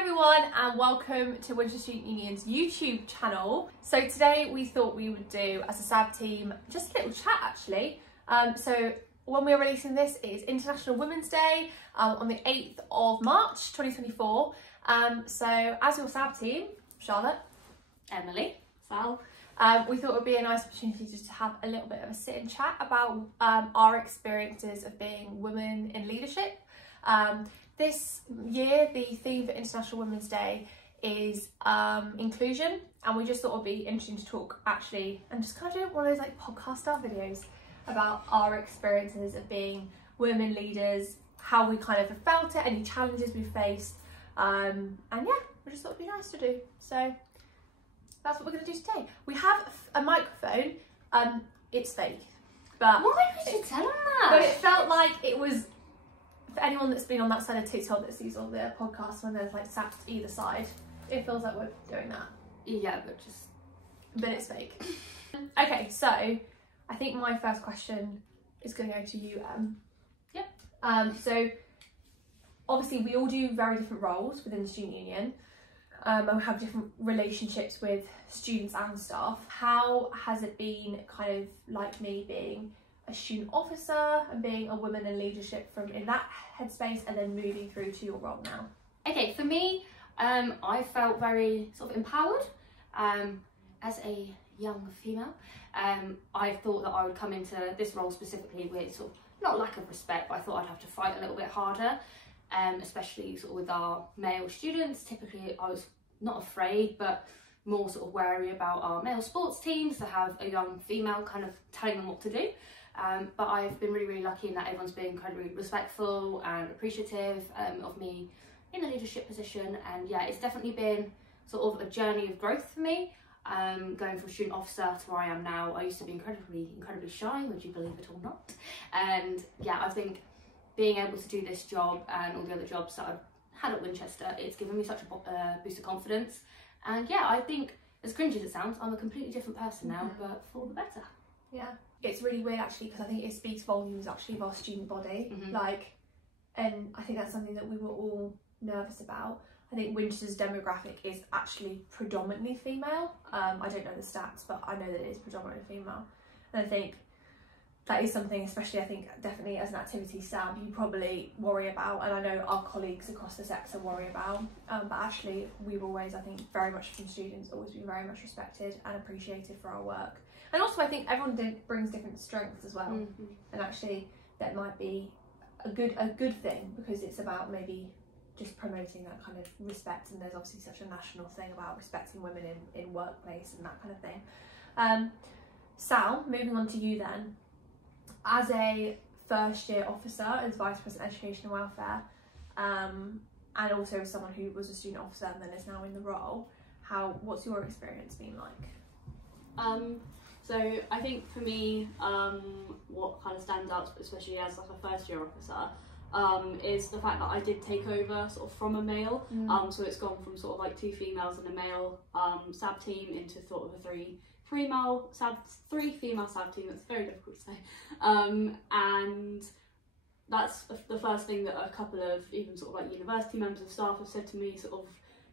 everyone and welcome to Winchester Student Union's YouTube channel. So today we thought we would do, as a SAB team, just a little chat actually. So when we're releasing this, it is International Women's Day on the 8th of March 2024. So as your SAB team, Charlotte, Emily, Sal, we thought it would be a nice opportunity just to have a little bit of a sit and chat about our experiences of being women in leadership. This year, the theme for International Women's Day is inclusion, and we just thought it would be interesting to talk actually and just kind of do one of those like podcast style videos about our experiences of being women leaders, how we kind of have felt it, any challenges we've faced, and yeah, we just thought it'd be nice to do. So that's what we're going to do today. We have a microphone. It's fake, but why did you tell them that? But it felt like it was. For anyone that's been on that side of TikTok that sees all the podcasts when there's like SABBS either side, it feels like we're doing that. Yeah, but it's fake. Okay, so I think my first question is going to go to you, Em. Yep. So obviously we all do very different roles within the student union, and we have different relationships with students and staff. How has it been kind of like me being a student officer and being a woman in leadership from in that headspace and then moving through to your role now? Okay, for me, I felt very sort of empowered as a young female. I thought that I would come into this role specifically with sort of not lack of respect, but I thought I'd have to fight a little bit harder, especially sort of with our male students. Typically I was not afraid, but more sort of wary about our male sports teams to have a young female kind of telling them what to do. But I've been really lucky in that everyone's been incredibly respectful and appreciative of me in a leadership position, and yeah, it's definitely been sort of a journey of growth for me, going from student officer to where I am now. I used to be incredibly shy, would you believe it or not, and yeah, I think being able to do this job and all the other jobs that I've had at Winchester, it's given me such a boost of confidence, and yeah, I think, as cringy as it sounds, I'm a completely different person now, but for the better. Yeah. It's really weird actually, because I think it speaks volumes actually of our student body, and I think that's something that we were all nervous about. I think Winchester's demographic is actually predominantly female. I don't know the stats, but I know that it is predominantly female, and I think that is something, especially I think definitely as an activity SAB, you probably worry about, and I know our colleagues across the sector worry about, but actually we've always, I think, very much from students, always been very much respected and appreciated for our work. And also I think everyone brings different strengths as well, and actually that might be a good thing, because it's about maybe just promoting that kind of respect, and there's obviously such a national thing about respecting women in workplace and that kind of thing. Sal, moving on to you then, as a first year officer, as Vice President Education and Welfare, and also as someone who was a student officer and then is now in the role, what's your experience been like? So I think for me, what kind of stands out, especially as like a first year officer, is the fact that I did take over sort of from a male. So it's gone from sort of like 2 females and a male SAB team into sort of a three female SAB team. That's very difficult to say. And that's the first thing that a couple of even sort of like university members of staff have said to me, sort of,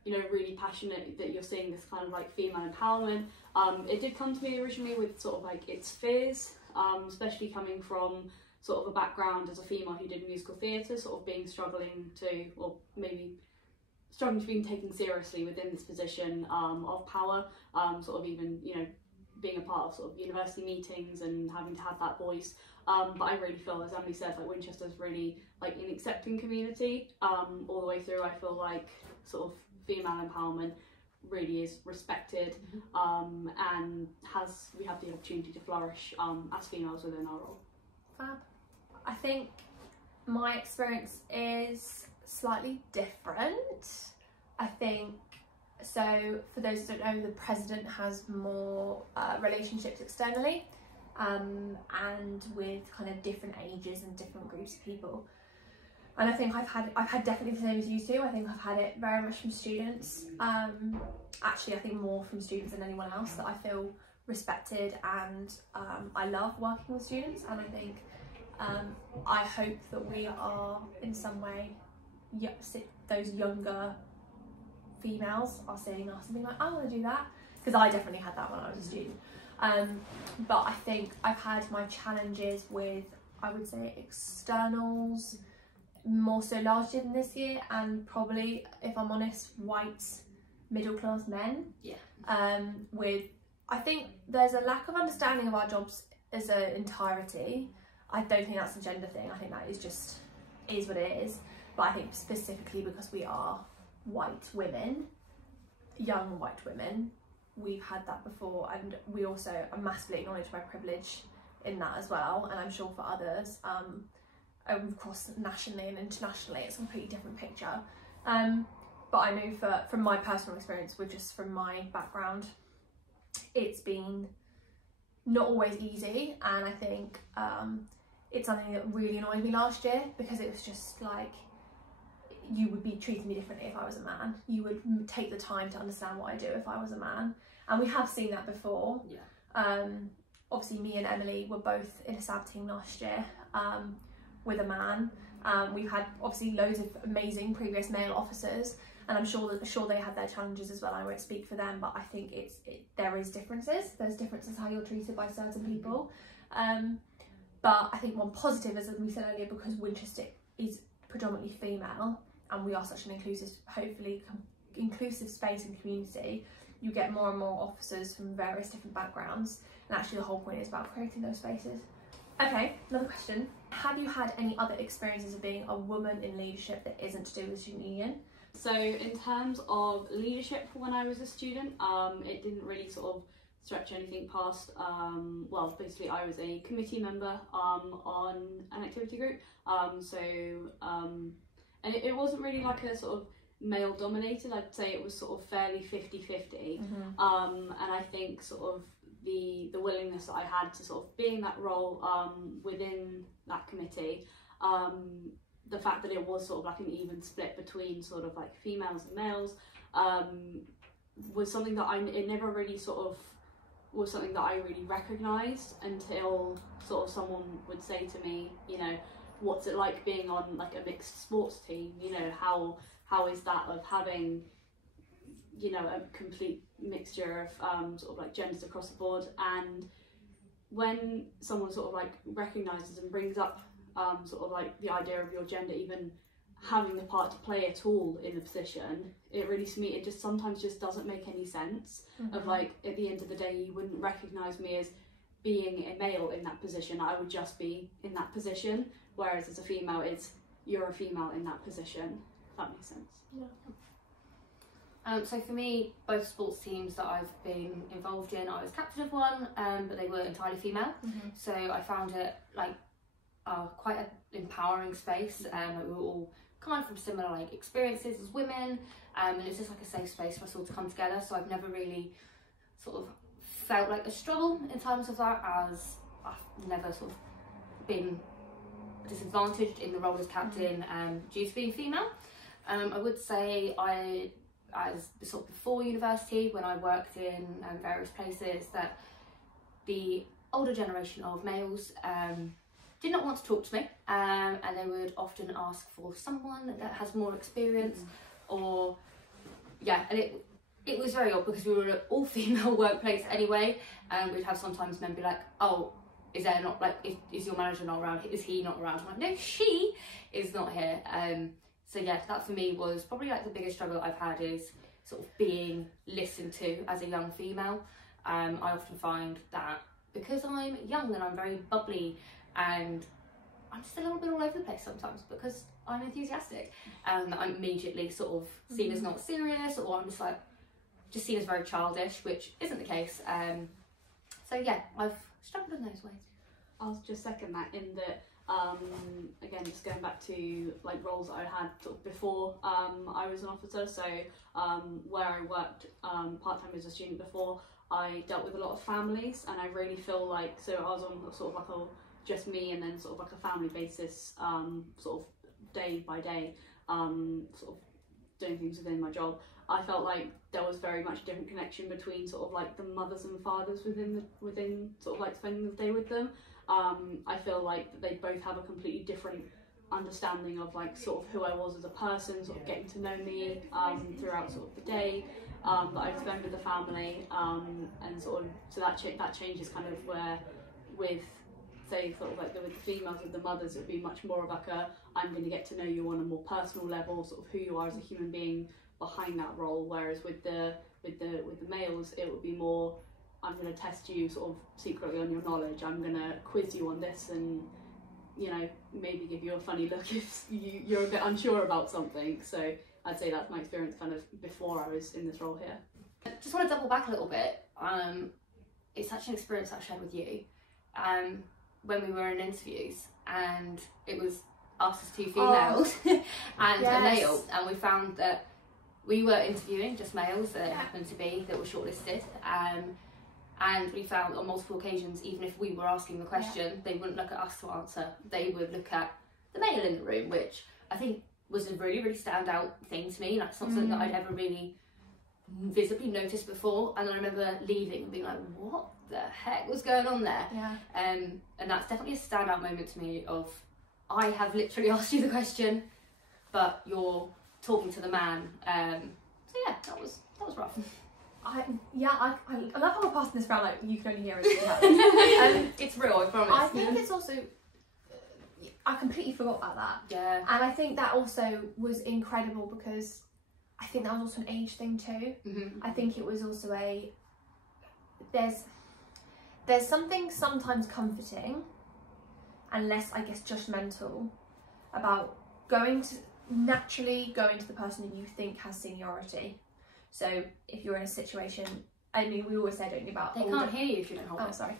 you know, really passionate that you're seeing this kind of like female empowerment. It did come to me originally with sort of like its fears, especially coming from sort of a background as a female who did musical theatre, sort of struggling to be taken seriously within this position of power, sort of even, you know, being a part of sort of university meetings and having to have that voice. But I really feel, as Emily said, like Winchester's really like an accepting community all the way through. I feel like sort of female empowerment really is respected, and we have the opportunity to flourish as females within our role. Fab. I think my experience is slightly different. I think, so for those that don't know, the president has more relationships externally, and with kind of different ages and different groups of people. And I think I've had definitely the same as you two. I think I've had it very much from students. Actually, I think more from students than anyone else, that I feel respected, and I love working with students, and I think I hope that we are in some way those younger females are seeing us and being like, I want to do that, because I definitely had that when I was a student. But I think I've had my challenges with, I would say, externals more so last year than this year, and probably, if I'm honest, white middle class men. Yeah. With, I think there's a lack of understanding of our jobs as an entirety. I don't think that's a gender thing. I think that is what it is. But I think specifically because we are white women, young white women, we've had that before, and we also are massively acknowledged by privilege in that as well. And I'm sure for others, of course, nationally and internationally, it's a completely different picture. But I know from my personal experience, with just from my background, it's been not always easy, and I think it's something that really annoyed me last year, because it was just like, you would be treating me differently if I was a man. You would take the time to understand what I do if I was a man, and we have seen that before. Yeah. Obviously, me and Emily were both in a SABBS team last year with a man. We've had obviously loads of amazing previous male officers, and I'm sure they had their challenges as well. I won't speak for them, but I think there is differences. There's differences how you're treated by certain people. But I think one positive is, as we said earlier, because Winchester is predominantly female, and we are such an inclusive, hopefully inclusive space and community, you get more and more officers from various different backgrounds, and actually the whole point is about creating those spaces. Okay, another question. Have you had any other experiences of being a woman in leadership that isn't to do with student union? So in terms of leadership when I was a student, it didn't really sort of stretch anything past, well, basically I was a committee member on an activity group, and it wasn't really like a sort of male dominated. I'd say it was sort of fairly 50-50. And I think sort of the willingness that I had to sort of be in that role within that committee, the fact that it was sort of like an even split between sort of like females and males, was something that it never really sort of was something that I really recognised until sort of someone would say to me, you know, what's it like being on like a mixed sports team? You know, how is that of having, you know, a complete mixture of sort of like genders across the board? And when someone sort of like recognises and brings up sort of like the idea of your gender even having the part to play at all in the position, it really, to me, it just sometimes just doesn't make any sense. Of like, at the end of the day, you wouldn't recognise me as being a male in that position. I would just be in that position, whereas as a female, you're a female in that position, if that makes sense. Yeah. So for me, both sports teams that I've been involved in, I was captain of one, but they were entirely female. So I found it like quite an empowering space. We were all coming from similar like experiences as women, and it's just like a safe space for us all to come together. So I've never really sort of felt like a struggle in terms of that, as I've never sort of been disadvantaged in the role as captain due to being female. I would say as sort of before university, when I worked in various places, that the older generation of males did not want to talk to me, and they would often ask for someone that has more experience, or yeah, and it was very odd because we were an all-female workplace anyway, and we'd have sometimes men be like, oh, is there not, like, is your manager not around? Is he not around? I'm like, no, she is not here. So yeah, that for me was probably like the biggest struggle I've had, is sort of being listened to as a young female. I often find that because I'm young and I'm very bubbly, and I'm just a little bit all over the place sometimes because I'm enthusiastic, and I'm immediately sort of seen as not serious, or I'm just like, just seen as very childish, which isn't the case. So yeah, I've struggled in those ways. I'll just second that, in that again, just going back to like roles that I had sort of before I was an officer. So where I worked part-time as a student before, I dealt with a lot of families, and I really feel like, so I was on sort of like a just me, and then sort of like a family basis, sort of day by day, sort of doing things within my job. I felt like there was very much a different connection between sort of like the mothers and fathers within sort of like spending the day with them. I feel like they both have a completely different understanding of like sort of who I was as a person, sort of getting to know me throughout sort of the day that I would spend with the family, and sort of so that changes kind of where with say sort of like with the females, with the mothers, it would be much more of like a I'm going to get to know you on a more personal level, sort of who you are as a human being behind that role, whereas with the males it would be more I'm going to test you sort of secretly on your knowledge, I'm going to quiz you on this and, you know, maybe give you a funny look if you're a bit unsure about something. So I'd say that's my experience kind of before I was in this role here. Just want to double back a little bit. It's such an experience I've shared with you when we were in interviews, and it was us as 2 females and a male, and we found that we were interviewing just males that happened to be that were shortlisted, and we found on multiple occasions, even if we were asking the question, they wouldn't look at us to answer, they would look at the male in the room, which I think was a really, really standout thing to me, like something that I'd ever really visibly noticed before. And I remember leaving and being like, what the heck was going on there? And that's definitely a standout moment to me of, I have literally asked you the question, but you're talking to the man. So yeah, that was rough. I love how we're passing this around like you can only hear it. It's real, I promise. I think it's also, I completely forgot about that. Yeah. And I think that also was incredible because I think that was also an age thing too. I think it was also there's something sometimes comforting and less, I guess, judgmental about naturally going to the person who you think has seniority. So if you're in a situation, I mean, we always say, don't you, about they can't hear you if you don't hold it. Sorry.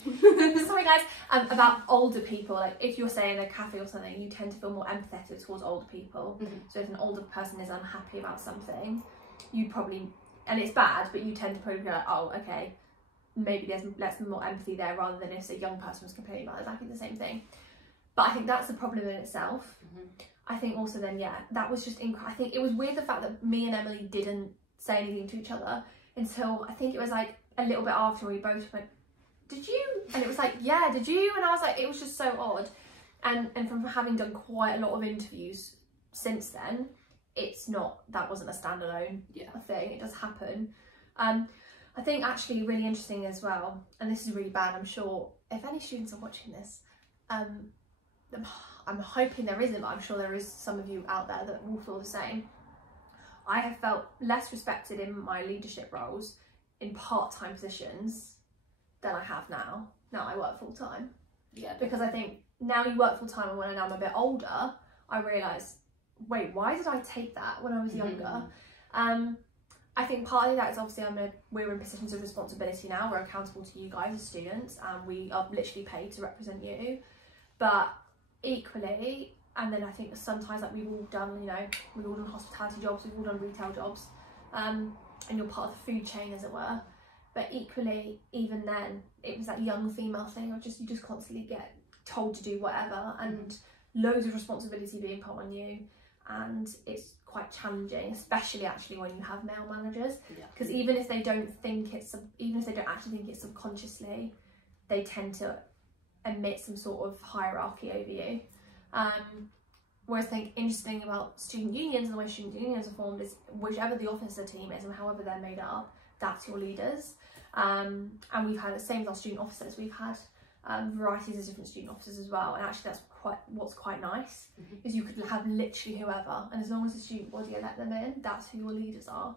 Sorry guys. About older people, like if you're saying in a cafe or something, you tend to feel more empathetic towards older people. So if an older person is unhappy about something, you probably, and it's bad, but you tend to probably be like, oh, okay, maybe there's less more empathy there, rather than if a young person was complaining about exactly the same thing. But I think that's a problem in itself. I think also then, that was just I think it was weird the fact that me and Emily didn't say anything to each other until I think it was like a little bit after we both went, did you? And it was like, yeah, did you? And I was like, it was just so odd. And from having done quite a lot of interviews since then, that wasn't a standalone thing. It does happen. I think actually really interesting as well, and this is really bad, I'm sure if any students are watching this, I'm hoping there isn't, but I'm sure there is some of you out there that will feel the same. I have felt less respected in my leadership roles in part-time positions than I have now. Now I work full-time. Yeah. Because I think now you work full-time, and when I'm a bit older, I realise, wait, why did I take that when I was younger? I think partly that is obviously we're in positions of responsibility now. We're accountable to you guys as students, and we are literally paid to represent you. But equally, and then I think sometimes like we've all done hospitality jobs, we've all done retail jobs, and you're part of the food chain, as it were. But equally, even then, it was that young female thing of you just constantly get told to do whatever, and loads of responsibility being put on you, and it's quite challenging, especially actually when you have male managers, because even if they don't actually think it subconsciously, they tend to emit some sort of hierarchy over you. Whereas I think interesting about student unions and the way student unions are formed is whichever the officer team is and however they're made up, that's your leaders. And we've had the same as our student officers, we've had varieties of different student officers as well, and actually that's what's quite nice, is you could have literally whoever, and as long as the student body let them in, that's who your leaders are.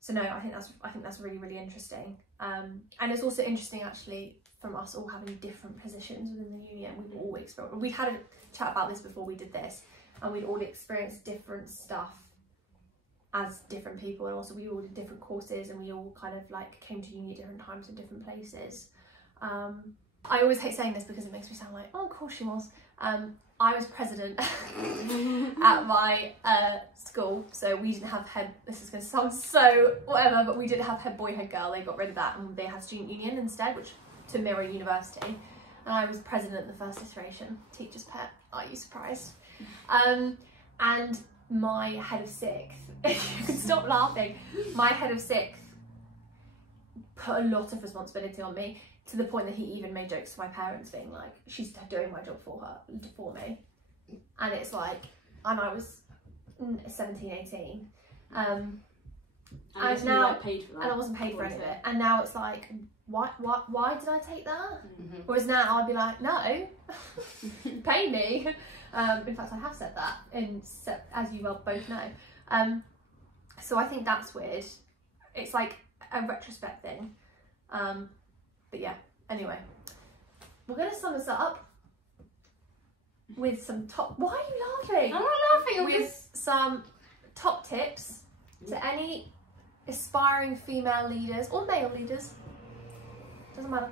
So no, I think that's really, really interesting. And it's also interesting actually from us all having different positions within the union. We've all experienced, we had a chat about this before we did this, and we'd all experienced different stuff as different people, and also we all did different courses, and we all kind of like came to uni at different times in different places. I always hate saying this because it makes me sound like, oh, of course she was. I was president at my school, so we didn't have head, this is going to sound so whatever, but we didn't have head boy, head girl. They got rid of that and they had student union instead, which to mirror university. And I was president the first iteration, teacher's pet. Are you surprised? And my head of sixth, if you can stop laughing, my head of sixth put a lot of responsibility on me, to the point that he even made jokes to my parents being like, she's doing my job for me. and it's like, and I was 17, 18. And And you now, weren't paid for that. and I wasn't paid for any of it. And now it's like, why did I take that? Mhm. Whereas now I'd be like, no, pay me. In fact, I have said that, as you well both know. So I think that's weird. It's like a retrospect thing. But yeah, anyway, we're going to sum this up with some top. Why are you laughing? I'm not laughing. With some top tips to any aspiring female leaders or male leaders, doesn't matter,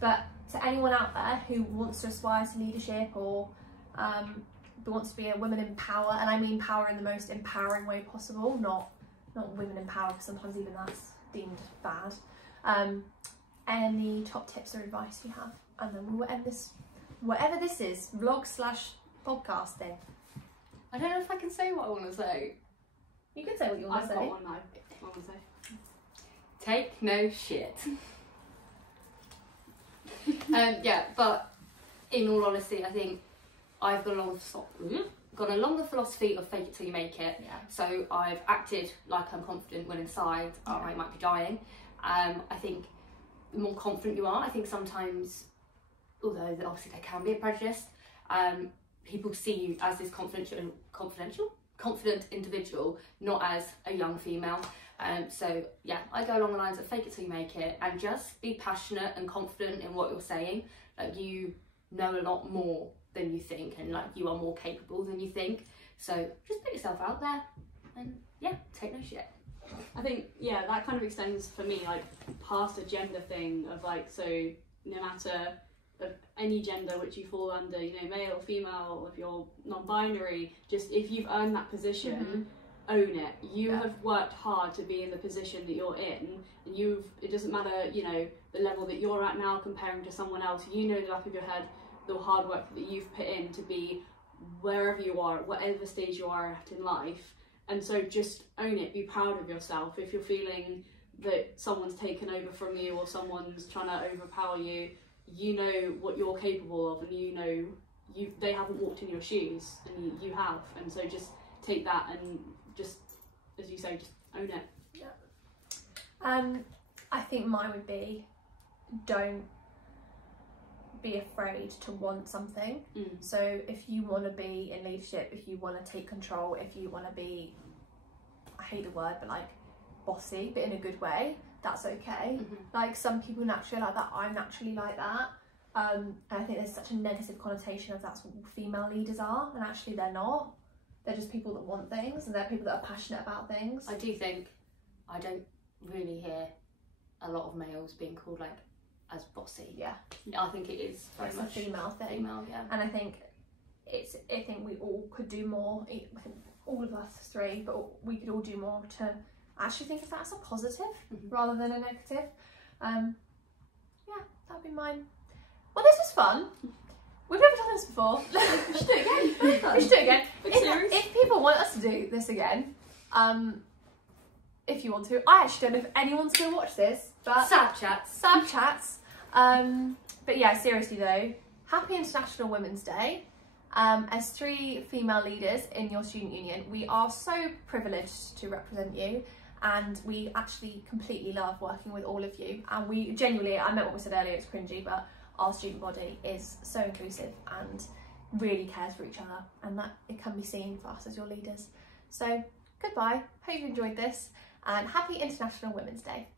but to anyone out there who wants to aspire to leadership or wants to be a women in power, and I mean power in the most empowering way possible, not women in power, because sometimes even that's deemed bad. Any top tips or advice you have, and then we will end this, whatever this is, vlog/podcast thing. I don't know if I can say what I want to say. You can say what you want to say. I've got one now. I want to say. Take no shit. Yeah, but in all honesty, I think I've gone along the philosophy of fake it till you make it. Yeah. So I've acted like I'm confident when inside I might be dying. I think the more confident you are, I think sometimes, although obviously there can be a prejudice, people see you as this confident individual, not as a young female. So yeah, I go along the lines of fake it till you make it, and just be passionate and confident in what you're saying. Like, you know a lot more than you think, and like you are more capable than you think. So just put yourself out there, and yeah, take no shit. I think, yeah, that kind of extends for me, like, past a gender thing of like, so no matter of any gender which you fall under, you know, male, female, if you're non-binary, just if you've earned that position, own it. You have worked hard to be in the position that you're in, and it doesn't matter, you know, the level that you're at now comparing to someone else. You know, the back of your head, the hard work that you've put in to be wherever you are, whatever stage you are at in life. And so just own it, be proud of yourself. If you're feeling that someone's taken over from you or someone's trying to overpower you, you know what you're capable of, and you know they haven't walked in your shoes, and you have. And so just take that and just, as you say, just own it. Yeah. I think mine would be, don't be afraid to want something. So if you want to be in leadership, if you want to take control, if you want to be, I hate the word, but like bossy, but in a good way, that's okay. Like, some people naturally like that, I'm naturally like that. And I think there's such a negative connotation of that's what female leaders are, and actually they're not. They're just people that want things, and they're people that are passionate about things. I do think I don't really hear a lot of males being called like as bossy. Yeah. I think it is very It's much a female thing. female, yeah. And I think we all could do more. I think all of us three, but we could all do more to actually think of that as a positive rather than a negative. Yeah, that'd be mine. Well, this was fun. We've never done this before. We should do it again. We should do it again. If people want us to do this again, if you want to, I actually don't know if anyone's going to watch this, but Sad chats. Sad chats. But yeah, seriously though, happy International Women's Day. As 3 female leaders in your student union, we are so privileged to represent you, and we actually completely love working with all of you. And we genuinely, I meant what we said earlier, it's cringy, but our student body is so inclusive and really cares for each other, and that it can be seen for us as your leaders. So goodbye, hope you enjoyed this, and happy International Women's Day.